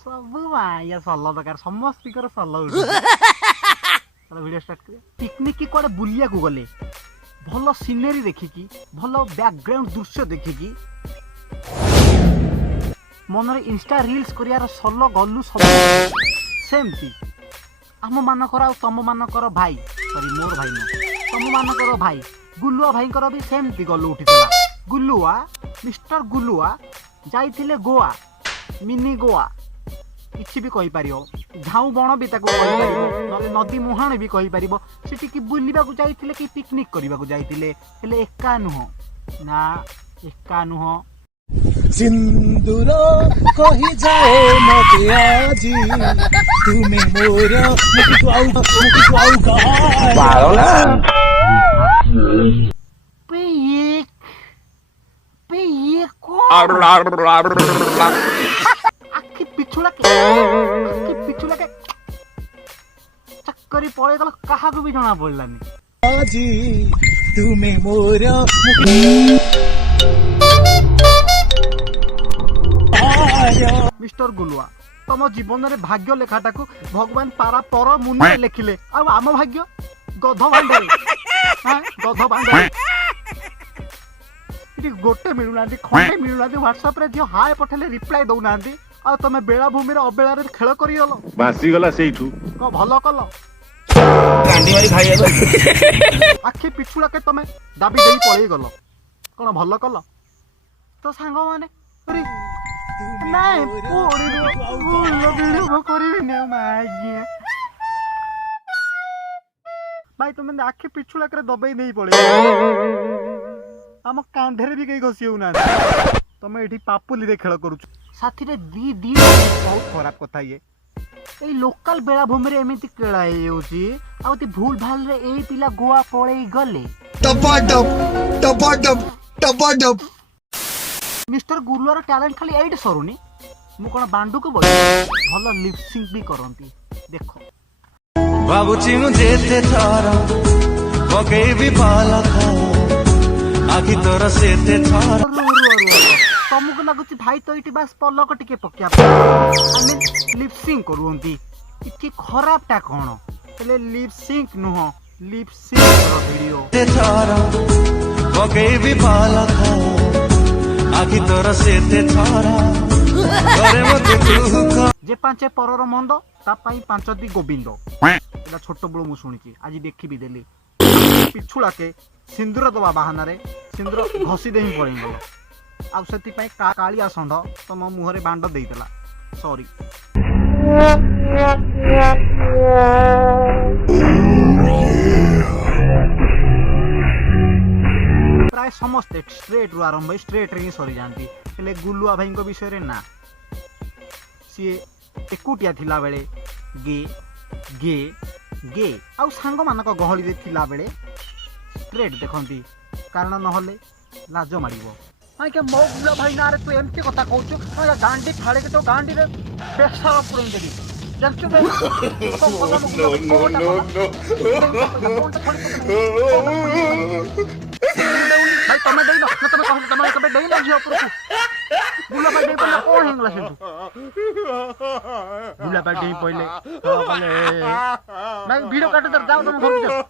सब या सल दरकार समस्त सल वीडियो स्टार्ट कर पिकनिक की कुआडे बुलिया को गले भल सीनेरी देखिकी भल बैकग्राउंड दृश्य देखिकी मन इंस्टा रील्स करियार सल गलु सब सेमती आम मानकर आ तम मानकर भाई सॉरी मोर भाई न तम मानकर भाई गुलुआ भाई भी सेमती गलु उठिला गुलुआ मिस्टर गुलुआ जाइथिले गोवा मिनी गोवा किसी भी कहि पारियो झाऊ बण भी ताको कहि पारियो नदी मुहाण भी कहि पारिबो सेठी कि बुलिबा को जाइथिले कि पिकनिक करिबा को जाइथिले हेले एका नुह ना एका नुह सिंदूर कहि जाए मते आजी तुमे मोर मुकु आउ कहा पारो ना पे ये को आखि पिछुला के चक्करी पळे गल काहा को भी जणा पड़लानी आजी तुमे मोर मिस्टर गुलुआ तम जीवन रे भाग्य लेखाटा को भगवान पारा पर मुने लेखिले आ आम भाग्य गध भांडे हां गध भांडे इटी गोटे मिलुना खंडे मिलुना व्हाट्सएप रे जो हाय पठेले रिप्लाई दउ नांदी आ तमे बेला भूमि रे अबेला रे खेल करी गलो बासी गला सेइठू को भलो कलो गांडी मारी खाई आखि पिछुला के तमे दाबी देई पळेई गलो कोन भलो कलो तो सांग माने अरे नहीं पूरी वीडियो करी ने मागिए भाई तुम आखि पिछुला करे दबाई नहीं पड़े आम कांधे भी कहीं घसी होना तुम ये पापुली रे खेल करूछ साथी रे दी दी बहुत खराब कथा ये ए लोकल बेलाभूमि रे एमिति केळा हेउची आ ती भूल भाल रे ए पिला गोवा पळेई गले टपाटप मिस्टर गुरुआर टैलेंट खाली एट सरुनी मु कोन बांडू को बोल भल लिपसिंग भी करंती देखो बाबूजी मुझे ते थारा पके भी पाला खा आखि तोर से ते थारा तुमको लागुची भाई तो इटी बस पलक टिके पक्या आमे लिपसिंग करूंती इकी खराब टा कोन तले लिपसिंग नुह लिपसिंग वीडियो ते थारा पके भी पाला खा आखि तोर से ते थारा करे मते तू जे पांचे परर मंद ता पाई पांच दी गोविंद एला छोट बळो मु सुनिची आज देखि भी देली पिछुला के सिंदूर दवा बहाना रे सिंदूर घसी देही पड़ी गलो आ सेति पाई कालिया संढ तम मुहरे बांड देइतला सॉरी प्राय समस्त स्ट्रेट रु आरंभ स्ट्रेट रे सरी जानती हेले गुलुआ भाई को विषय रे ना सी एकुटिया थिला बेले गे गे गे आ सांग मानक गहली रे थिला बेले स्ट्रेट देखंती कारण न होले लाज मारिबो हाय के मो गुला भाई ना रे तू एमती कथा कहउछु या गांडी फाड़े के तो गांडी रे पेशा पुरन देली जानछु भाई तमे देई न तमे कहू तमे कबे देई न जियो पुरु गुला भाई देई पले कोन हेंगला सेठू गुला भाई देई पहिले तो पले मैं वीडियो काट दर जाओ तुम घर जाओ